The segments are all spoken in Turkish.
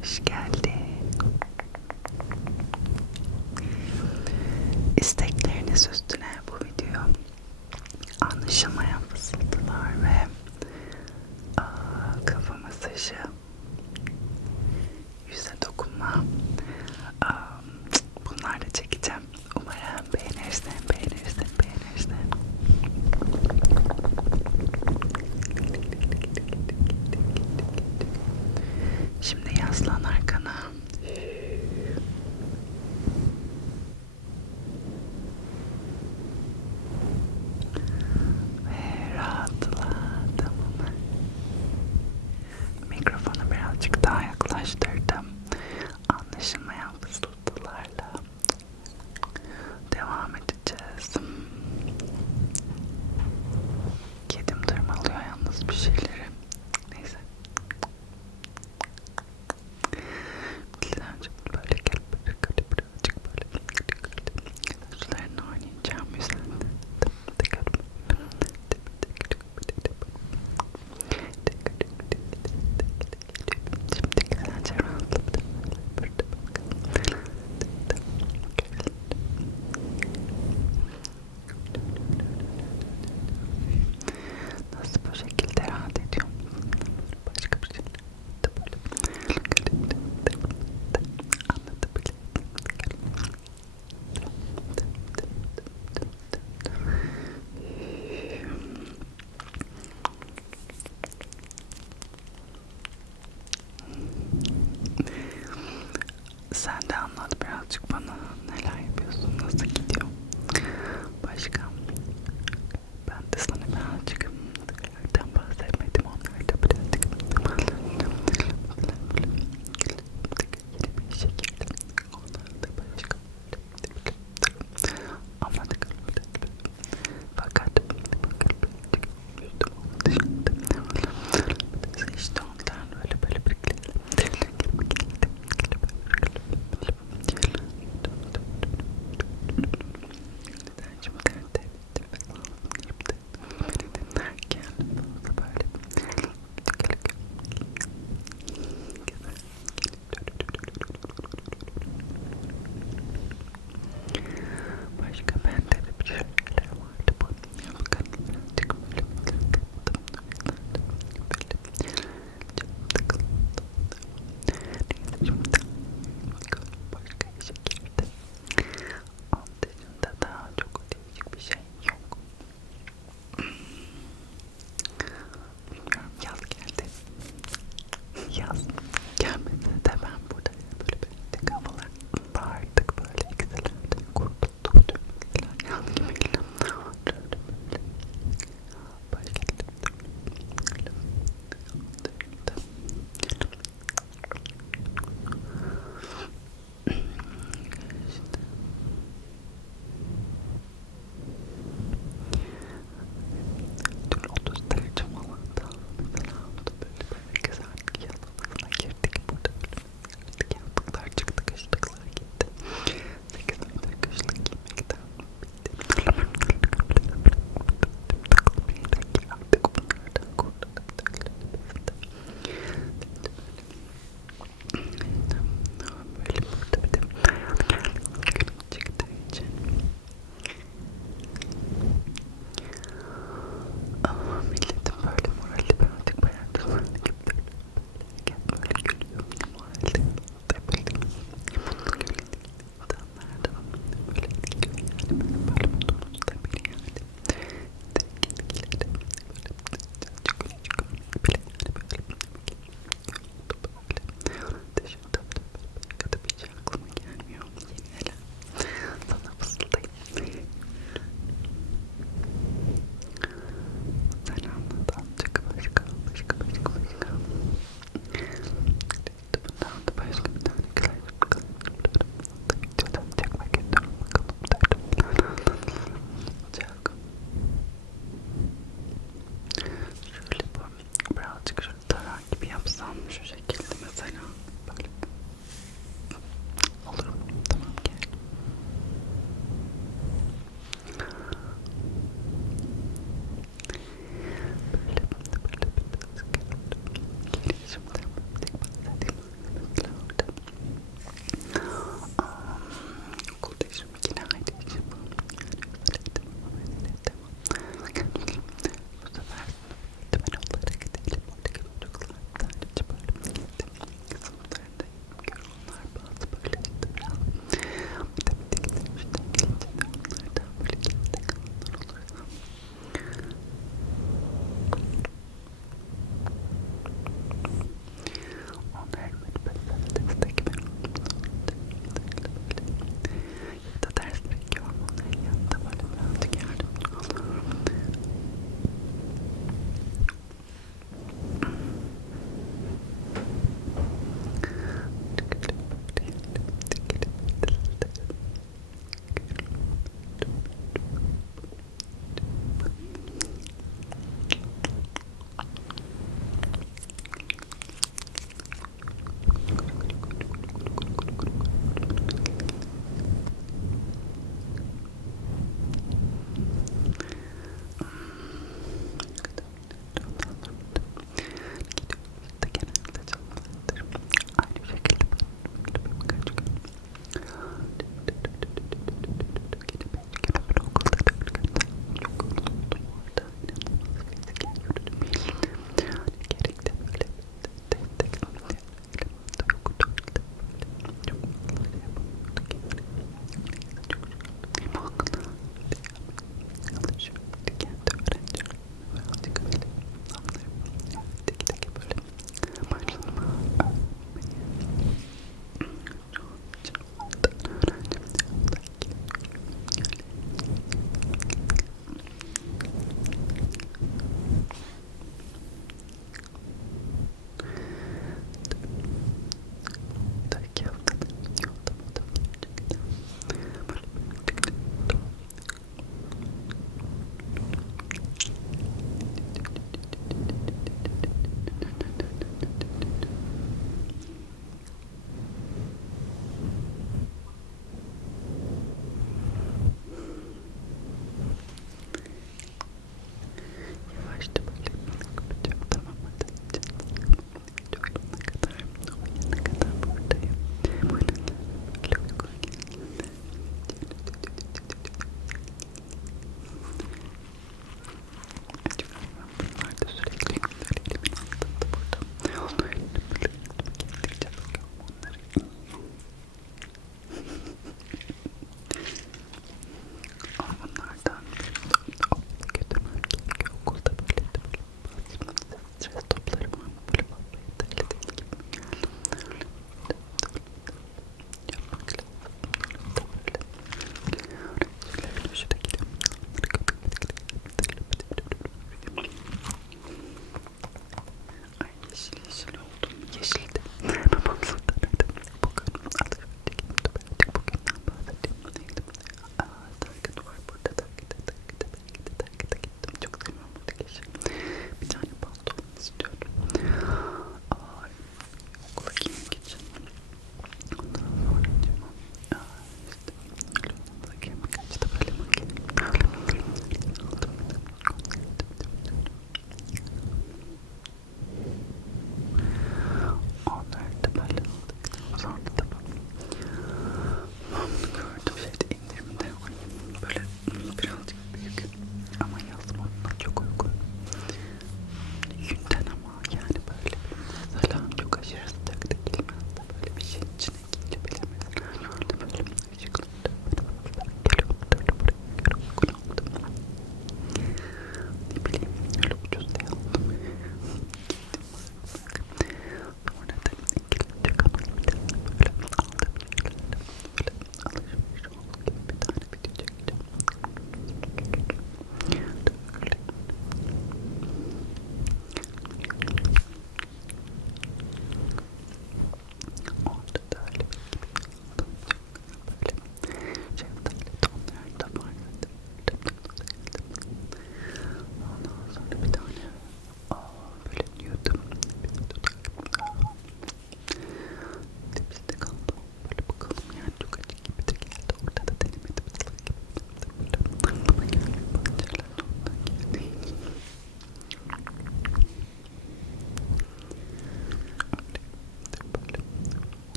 Hoş geldin. İstekleriniz üstüne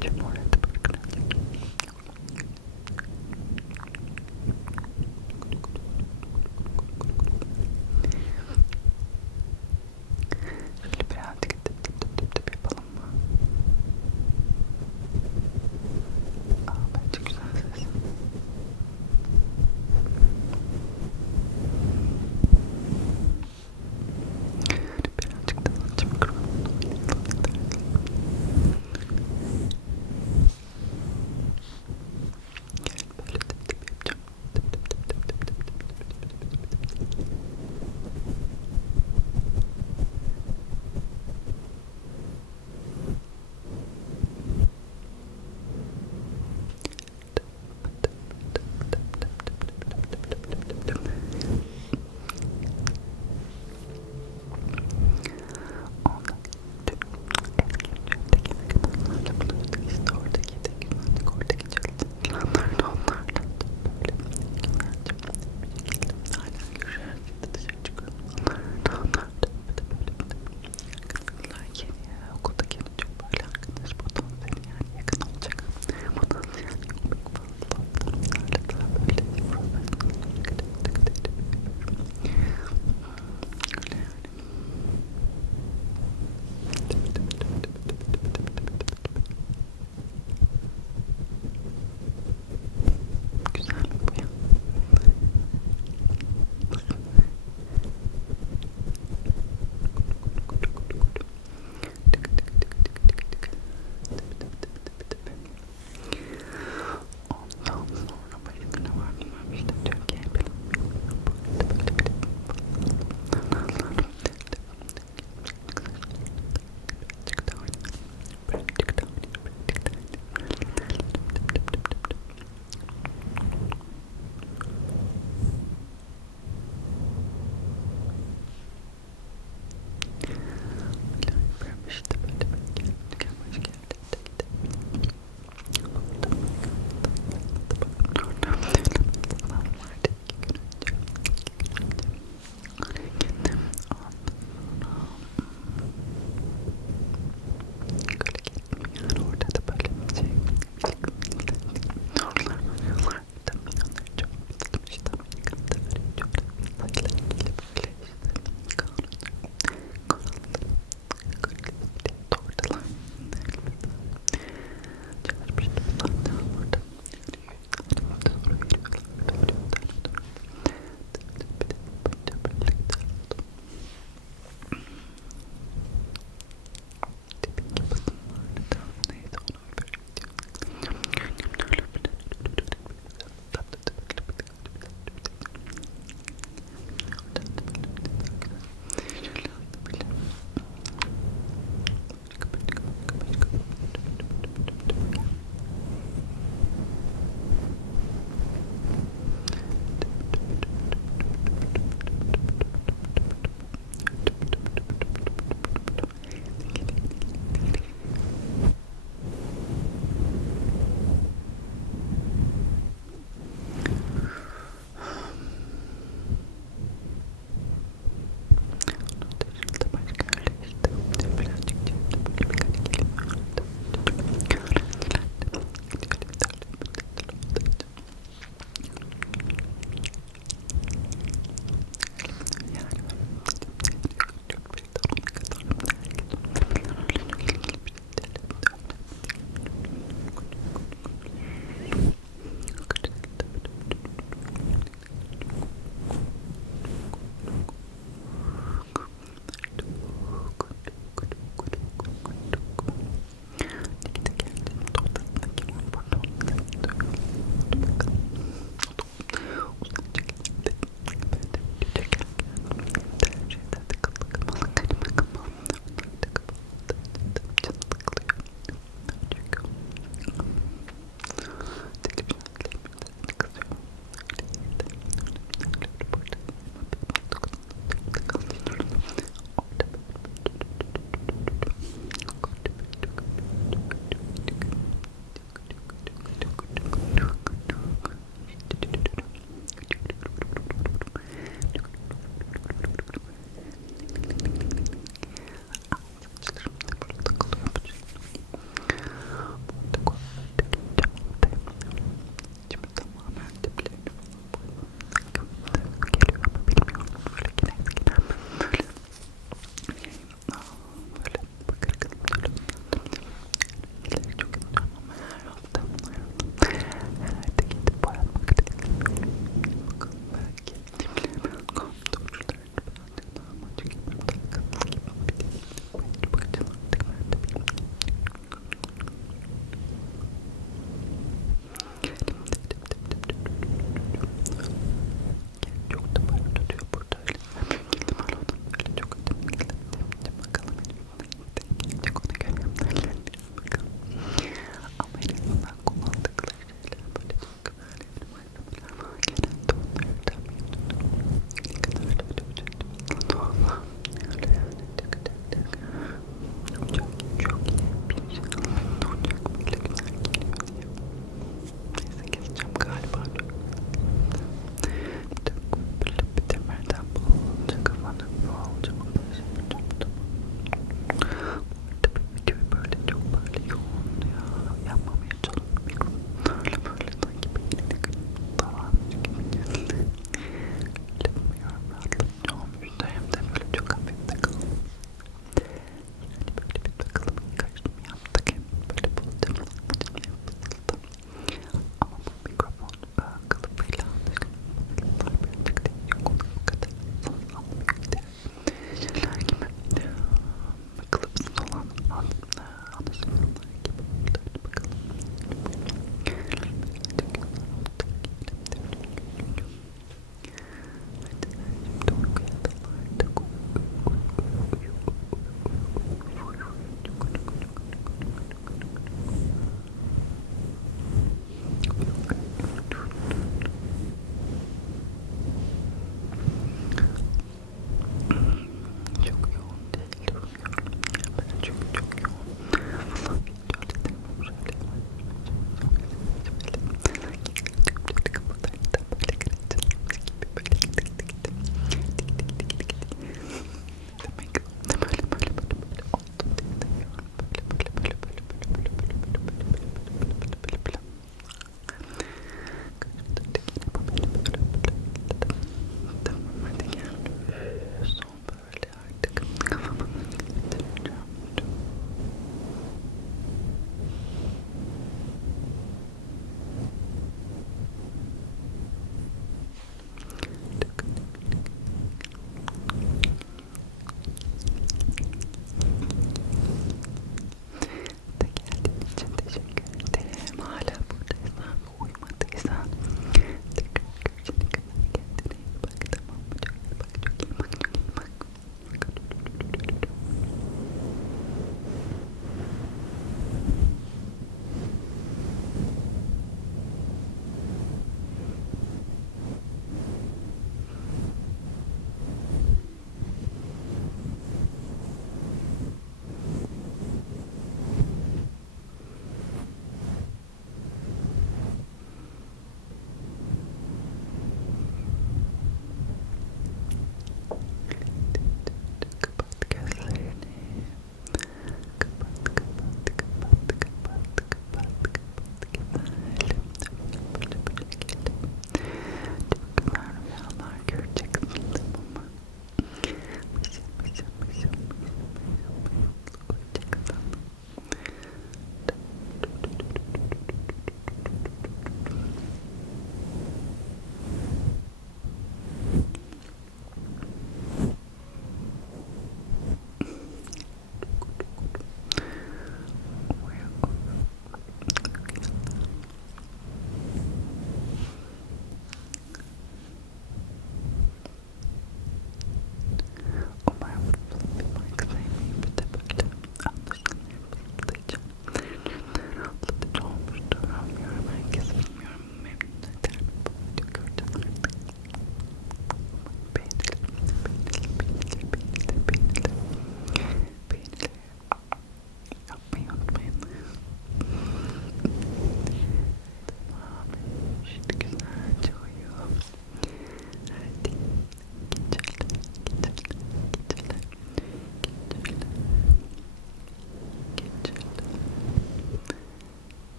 Jim Morton.